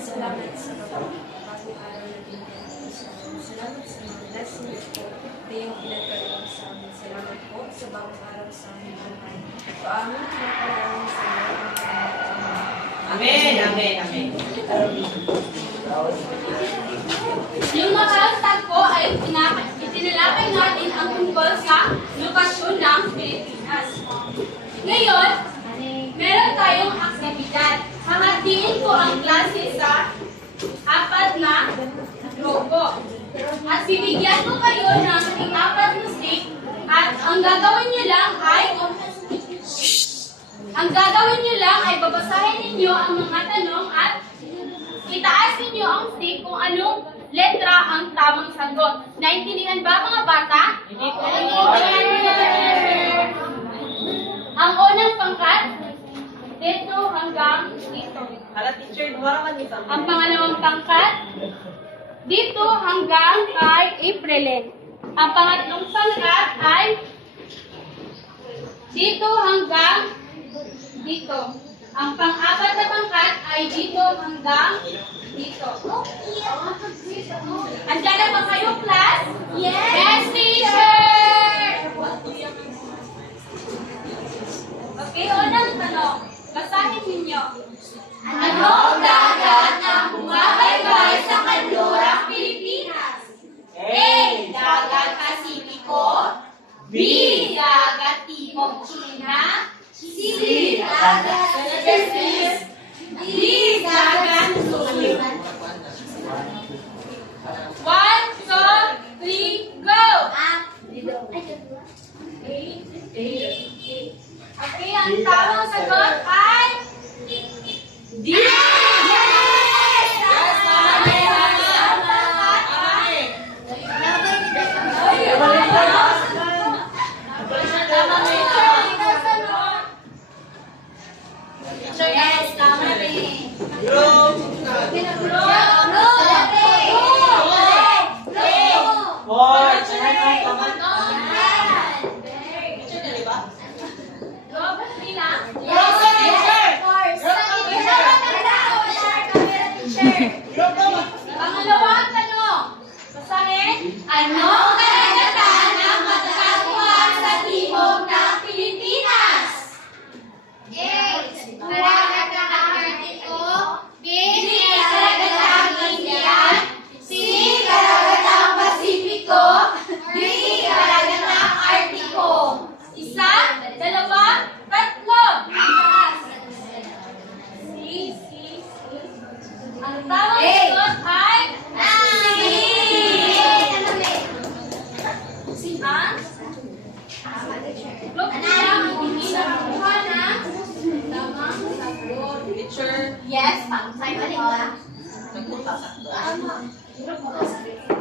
Salamat sa bagong araw na binigyan sa amin. Salamat sa mga blessings po na yung pinagkaroon sa amin. Salamat po sa bagong araw sa aming buhay. So, aming pinapalaan sa mga Amen, amen, amen. Yung nakarastag ko ay itinalakay natin ang tungkol sa lokasyon ng Pilipinas. Ngayon, meron tayong aktibidad. Hahatiin ko ang klase sa 4 na grupo. At bibigyan ko kayo ng 4 na stick at ang gagawin nyo lang ay babasahin ninyo ang mga tanong at itaas ninyo ang stick kung anong letra ang tamang sagot. Naintindihan ba mga bata? Hindi po. Ang unang pangkat, dito hanggang dito. Hala, teacher, duwara man isang. Ang pangalawang pangkat, dito hanggang kay Aprilin. Ang pangatlong pangkat ay dito hanggang dito. Ang pang-apat na pangkat ay dito hanggang dito. Andiyan na ba kayo, class? Yes, teacher! Okay, unang tanong. Basahin ninyo. Anong dagat ang bumabaybay sa kanlurang Pilipinas? A. Dagat Pasipiko. B. Dagat Timog China. C. Dagat Pacific. D. Dagat Luzon. 1, 2, 3, go! Okay, ang tamang sagot ay D! Yes! Yes, tama rin. Pangalawang tanong. Basahin. Anong karagatan ang matatagpuan sa timog ng Pilipinas? A. Karagatang Artiko. B. Karagatang Indian. C. Karagatang Pasipiko. D. Karagatang Artiko. 1, 2, 3. Ang tamang sagot ay C. Look lang ang hindi nakakuha ng tamang sagot. Teacher, Yes, pang-time balik ba? nagpunta sa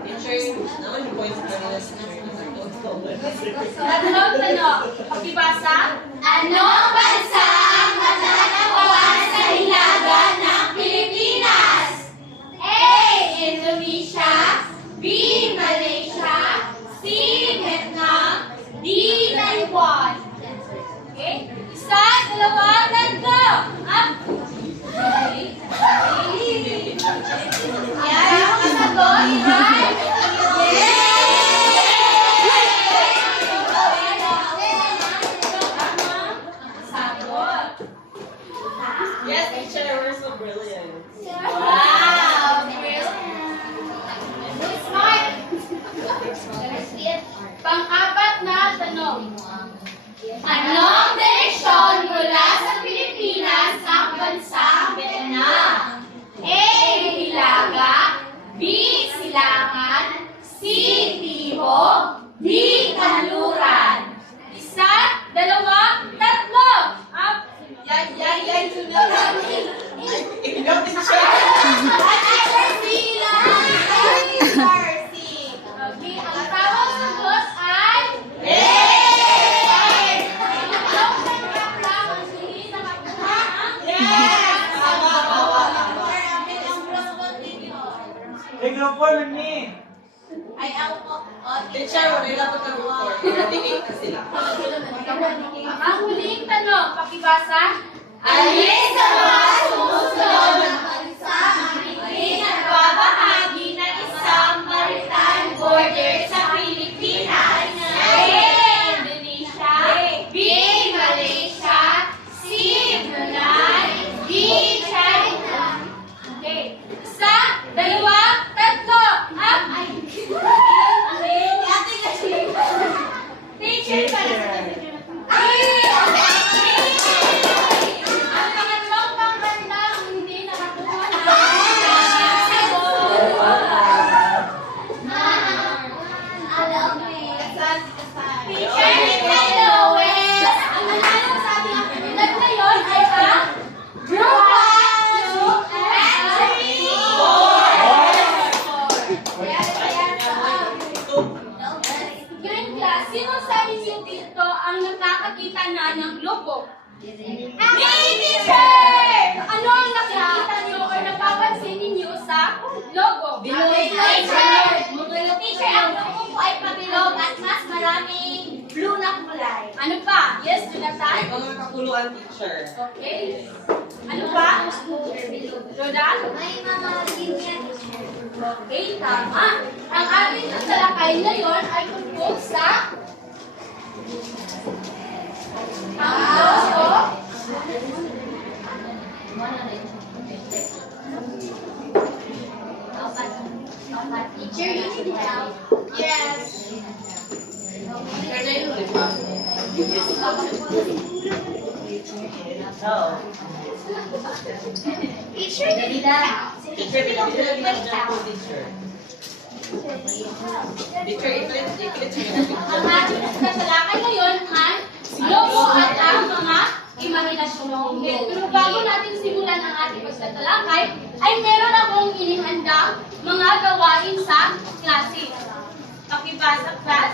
teacher, naman yung points na nila sa Tatlong tanong. Pakibasa. Anong bansa ang matatagpuan sa hilaga ng Pilipinas? A. Indonesia. B. Malaysia. C. Vietnam. D. Taiwan. Okay? 1, 2, 3. Up! Yan ang kasagot ay Yes, teacher, we're so brilliant. wow! Smart! Pang-apat na tanong. Anong direksyon mula sa Pilipinas ang bansang Vietnam? A. Hilaga. B. Silangan. C. Timog. D. Kanluran. 1, 2, 3. Up! Yan, sunod. Ikaw, teacher. Okay, ang tawag sagot ay Hey, grupo, ni. ay ang Teacher, wala po ka report. Tingin ka sila. Ang huling tanong, pakibasa. Alin sa mga sumusunod na bansa ay nagbabahagi ng isang maritime border sa Pilipinas? A. Indonesia, B. Malaysia, C. Brunei, D. China. Okay. Isa, dalawa, tatlo. Up. Teacher, Ay! Ang pangatlong pangganda ang hindi nakakuha ng Teacher, Lois. Ang nanalo sa ating aktibidad ngayon ay ang Group 1, 2, and 3. green class. Sino sa inyo dito ang nakakakita na ng globo? Me, teacher! Ano ang nakikita niyo o napapansin ninyo sa logo? Teacher, ang grupo ko ay pabilog at mas maraming blue na kulay. Ano pa? Yes, Jonathan? Mga kakuluan, teacher. Okay. Ano pa? Rodan? May mga ganyan. Okay, tama. Ang ating tatalakay ngayon ay tungkol sa ang logo. Teacher, you need help. Yes. Kaya yun, di ba? No. Teacher, you need help. Teacher, pinag-pinag-pinag po, teacher. Teacher, i-click Ang ating tatalakay ngayon ay logo at ang mga imahinasyon ng buhit. Pero bago natin simulan ang ating pagtatalakay, ay meron akong inihandang mga gawain sa klase. Pakibasa, class.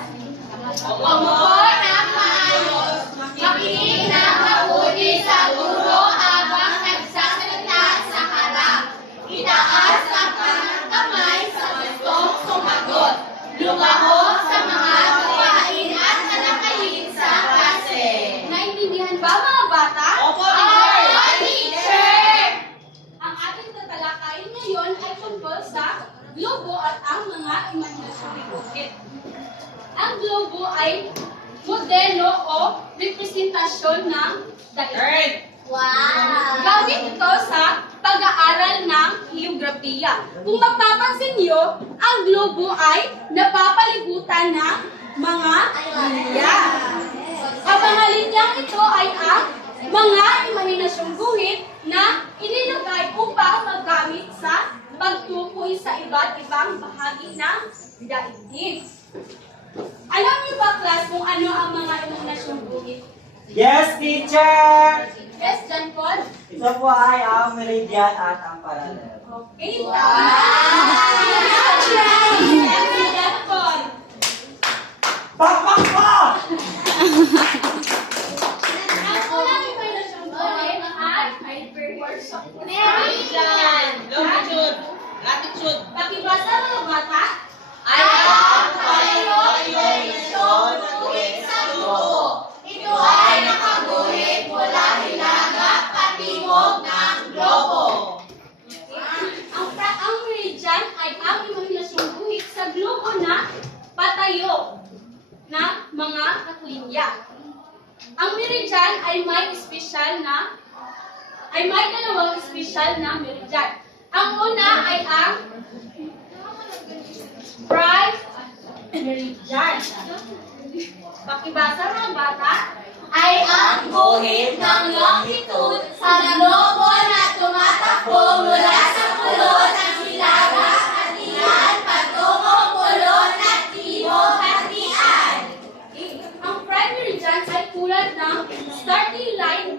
Umupo ng maayos. Makinig ng mabuti sa guro habang nagsasalita sa harap. Itaas ang kanang kamay sa gustong sumagot. Lumaho sa mga gawain at manakayin sa klase. Naintindihan ba mga bata? Opo, teacher! Opo, teacher! Ang ating tatalakayin ngayon ay tungkol sa globo at ang mga imahinasyon ng buhit. Ang globo ay modelo o representasyon ng daigdig. Earth! Wow! Gamit ito sa pag-aaral ng geografiya. Kung mapapansin niyo, ang globo ay napapalibutan ng mga linya. Ang mga linyang ito ay ang mga imahinasyong guhit na inilagay upang magamit sa pagtukoy sa iba't ibang bahagi ng daigdig. Alam niyo ba, class, kung ano ang mga imahinasyong guhit? Yes, teacher! Yes, John Paul? Ito po ay ang meridian at ang parallel. Okay, tama. John Paul. Pakpak po! Ang unang imahinasyong guhit ay Meridian! Longitude! Latitude! pakibasa mga bata. Ay ang palayo-layo guhit sa grupo. Ito ay nakaguhit mula hilaga patimog ng globo. Ang meridian ay ang imahinasyong guhit sa globo na patayo na mga linya. Ang meridian ay may dalawang espesyal na meridian. Ang una ay ang prime meridian. Pakibasa mga bata. Ay ang guhit ng longitude sa globo na tumatakbo mula sa pulot ng hilaga hatian patungo pulot ng timog hatian. Ang prime meridian ay tulad ng starting line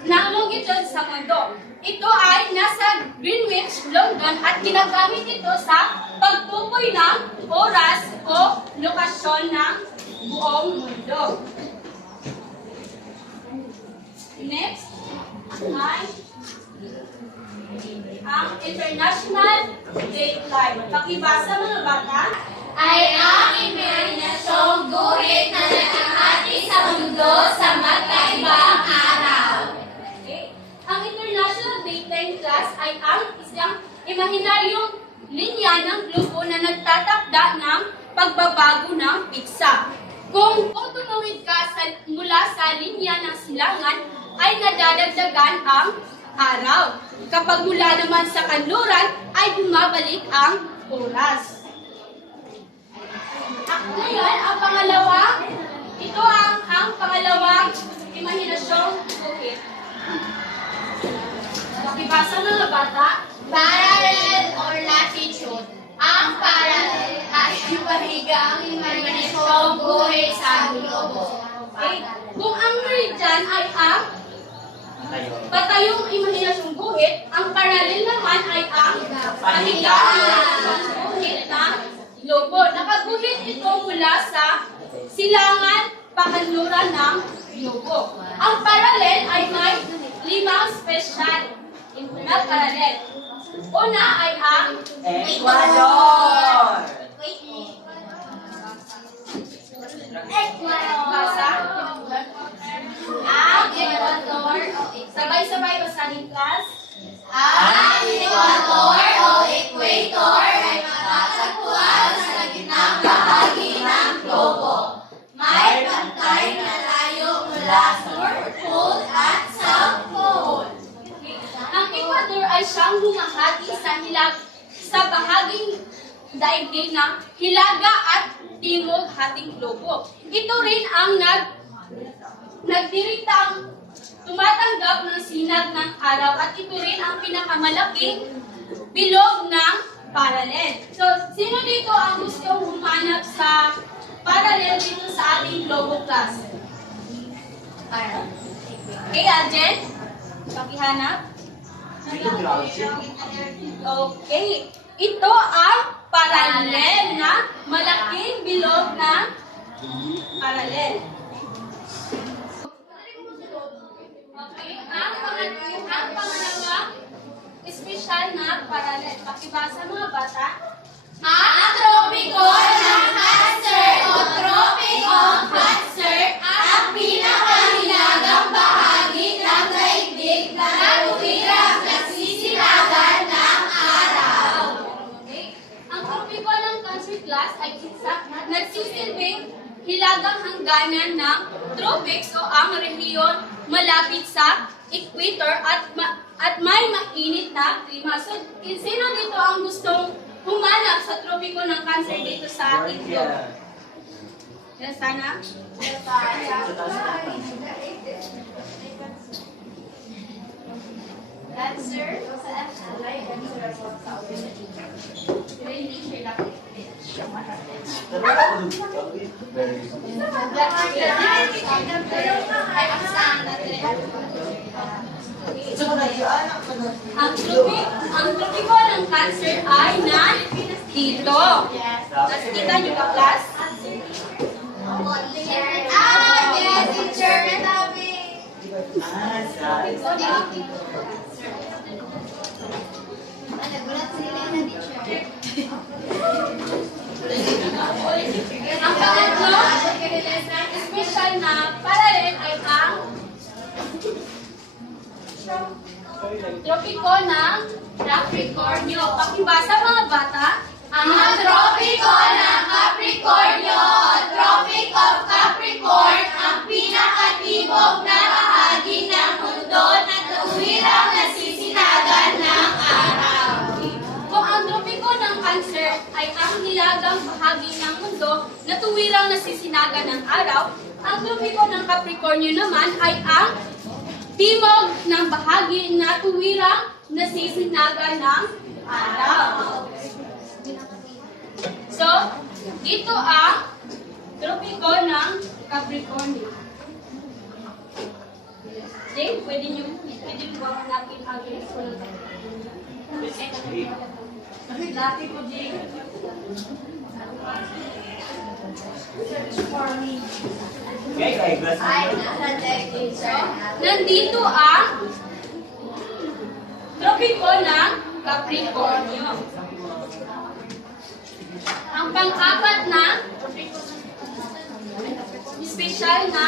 ng longitude sa mundo. Ito ay nasa Greenwich, London at ginagamit ito sa pagtukoy ng oras o lokasyon ng buong mundo. Next ay ang International dateline. Pakibasa mga bata. Ay ang imaginasyong guhit na naghahati sa mundo sa magkaibang araw. Okay. Ang International Dateline Class ay ang isang imahinaryong linya ng globo na nagtatakda ng pagbabago ng piksa. Kung tumawid ka mula sa linya ng silangan, ay nadadagdagan ang araw. Kapag mula naman sa kanluran, ay bumabalik ang oras. Ngayon, ito ang pangalawang imahinasyong guhit. Pakibasa mga bata. Parallel or latitude. Ang parallel ay ipahigang imaginasyong guhit sa globo. Okay. Kung ang meridian ay ang patayong imahinasyong guhit, ang parallel naman ay ang pahigang guhit ng globo. Nakaguhit ito mula sa silangan pakanluran ng globo. Ang parallel ay may 5 special na parallel. Una ay ang Ecuador! basa. Ang Ecuador o Sabay-sabay basahin class. Ang Ecuador o Equator ay matatagpuan sa gitnang bahagi ng globo. May pantay na layo mula sa North Pole at South Pole. Ang Ecuador ay siyang humahati sa bahaging daigdig ng hilaga at timog hating globo. Ito rin ang nagdiritang tumatanggap ng sinag ng araw at ito rin ang pinakamalaking bilog ng parallel. So, sino dito ang gustong humanap sa parallel dito sa ating globo class? Okay, Aljen? Pakihanap. Okay. Ito ang parallel na malaking bilog ng parallel. Okay. Ang pangalawang espesyal na parallel. Pakibasa mga bata. Ang tropiko ng Cancer o Tropic of Cancer ang pinakahilagang bahagi ng daigdig na natuwirang nagsisilagan ng araw. Okay. Ang tropiko ng Cancer class ay nagsisilbing hilagang hangganan ng tropics o ang rehiyon malapit sa equator at may mainit na klima. So, sino dito ang gustong humanap sa tropiko ng Cancer dito sa ating globe? Yan sana. Cancer? Ang tropiko ng Cancer ay dito. Nakikita niyo ba, class? Yes, teacher, natabi. Nagulat sila na teacher. Ang pangatlo, special na parallel ay ang tropiko ng Capricornio. Pakibasa mga bata. Ang tropiko ng Capricornio, Tropic of Capricorn, ang pinakatibok na bahagi ng mundo na tuwirang nasisinagan ng araw. Kung ang tropiko ng Cancer ay ang hilagang bahagi ng mundo na tuwirang nasisinagan ng araw, ang tropiko ng Capricornio naman ay ang timog ng bahagi na tuwirang nasisinagan ng araw. So, ito ang tropiko ng Capricornio. Jay, pwede niyo ba hanapin ang tropiko? Dati ko, Jay. Ay, nasa teacher. Nandito ang tropiko ng Capricornio. pang-apat na special na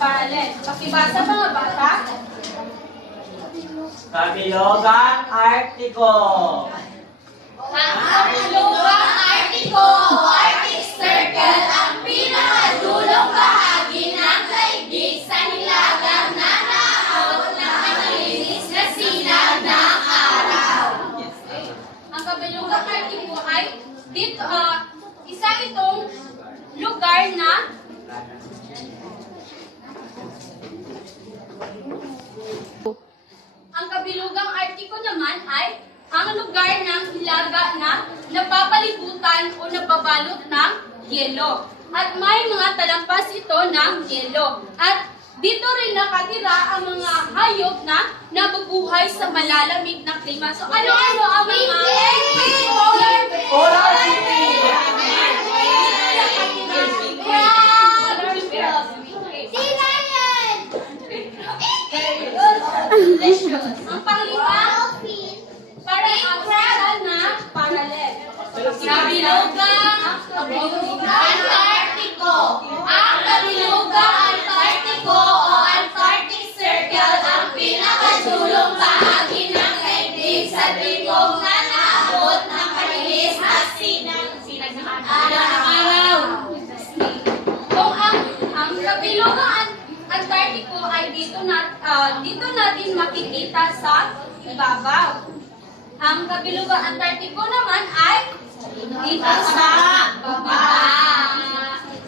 parallel. Pakibasa mga bata. Kabilogang Artiko. Ang kabilugang Artiko o Arctic Circle ang pinakadulong bahagi ng daigdig sa nilagang na naaabot ng malinis na sinag ng araw. Ang kabilugang Artiko ay dito, isa itong lugar na ang kabilugang Artiko naman ay ang lugar ng hilaga na napapalibutan o nababalot ng yelo. At may mga talampas ito ng yelo. At dito rin nakatira ang mga hayop na nabubuhay sa malalamig na klima. So ano-ano ang mga Polar Ang panglima, para ang parallel na parallel. Kabilugang Antarctico. Ang kabilugang Antarctico o Antarctic Circle ang pinakadulong bahagi ng daigdig sa bigong na naabot ng malinis na sinag ng araw. Kung ang kabilugang Antarctico ay dito natin makikita sa ibabaw. Ang kabilugang Antarctico naman ay dito sa baba.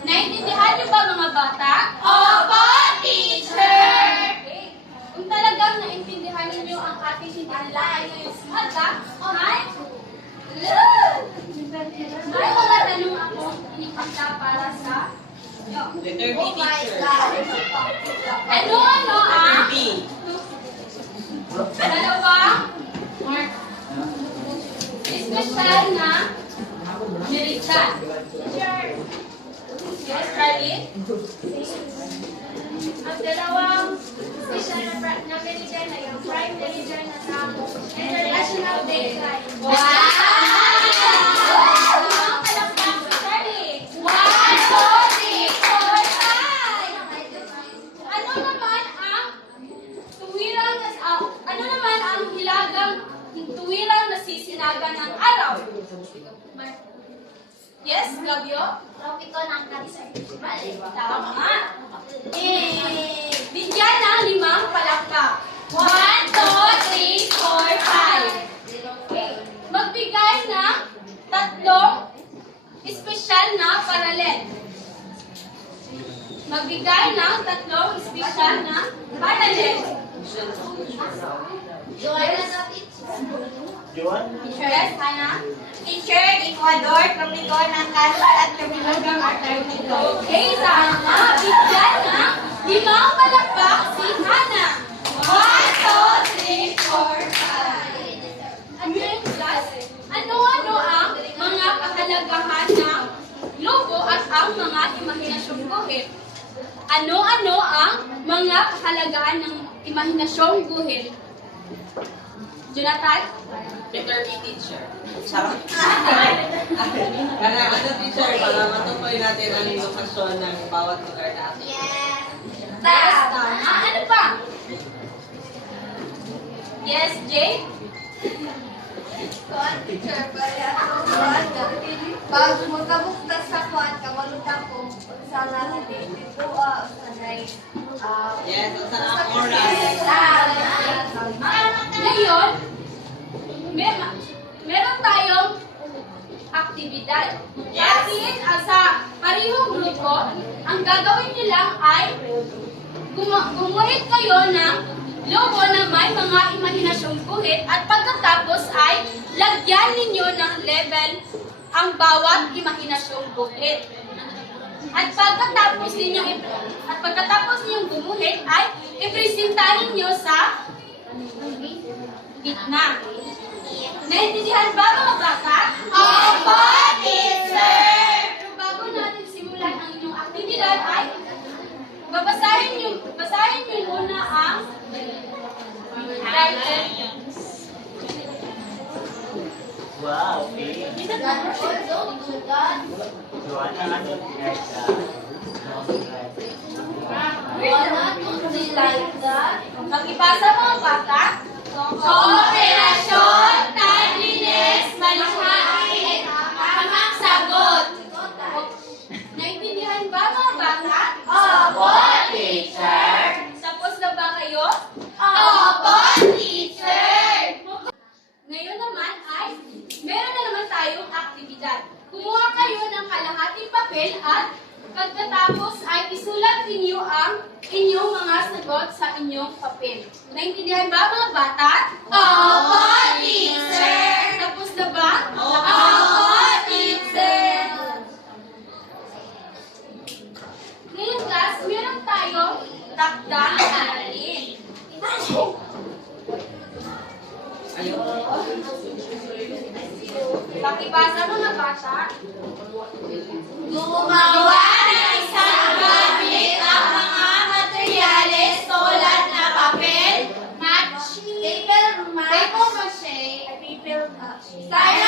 Naintindihan niyo ba mga bata? Opo, teacher! Okay. Kung talagang naintindihan ninyo ang ating hinalayan ngayong umaga, ay may mga tanong ako inipagda para sa inyo. Letter B, teacher. Ano ang B. dalawang special na meridian? Yes, Charlie? Ang dalawang special na meridian ay ang prime meridian na sa International Daylight. Wow! Ang palakpak, Charlie. 1, 2, 3, 4, 5! Ano naman ang tuwirang ano naman ang hilagang tuwirang nasisinagan ng araw? Yes, Gabio? Tropiko ng Cancer. Tama. Bigyan ng 5 palakpak. 1, 2, 3, 4, 5. Okay. Magbigay ng 3 espesyal na parallel. Magbigay ng 3 espesyal na parallel. Joanna na teacher. Juan? Yes, Hannah? Teacher, Ecuador, Tropiko ng Cancer at Tropiko ng Antarctica. Okay, tama. Bigyan ng 5 palakpak si Hannah. 1, 2, 3, 4, 5. Again, class, ano-ano ang mga kahalagahan ng logo at ang mga imahinasyong guhit? Ano-ano ang mga kahalagahan ng imahinasyong guhit? Jonathan? Letter B, teacher. Sarap. Para ano, teacher, para matukoy natin ang lokasyon ng bawat lugar natin. Yes. Tama. Ano pa? Yes, Jay? Kuan teacher, kuan pag magkabuktas sa kuan kamalutan ko sa lalaki dito sa day Yes, ang sarap oras. Ngayon, meron tayong aktibidad. Bakit sa parihong grupo, ang gagawin nyo lang ay gumuhit kayo ng logo na may mga imahinasyong guhit at pagkatapos ay lagyan ninyo ng level ang bawat imahinasyong guhit. At pagkatapos ninyong gumuhit ay ipresentahin nyo sa gitna. Naintindihan ba mga bata? Opo, teacher. Pero bago natin simulan ang inyong aktibidad ay basahin nyo muna ang title. Wow, okay. God also included Joanna, ano pinagda? not only like that. Pakipasa mga bata. Kooperasyon, timeliness, malikhain, tamang sagot. Naintindihan ba mga bata? Opo, teacher. Tapos na ba kayo? Opo, teacher. Ngayon naman ay meron na naman tayong aktibidad. Kumuha kayo ng kalahating papel at pagkatapos ay isulat ninyo ang inyong mga sagot sa inyong papel. Naintindihan ba mga bata? Opo, teacher. Tapos na ba? Opo, teacher. Ngayon class, meron tayong takdang aralin. Pakibasa mga bata. Gumawa ng isang gamit ang mga materyales tulad na papel, paper mache, styrofoam,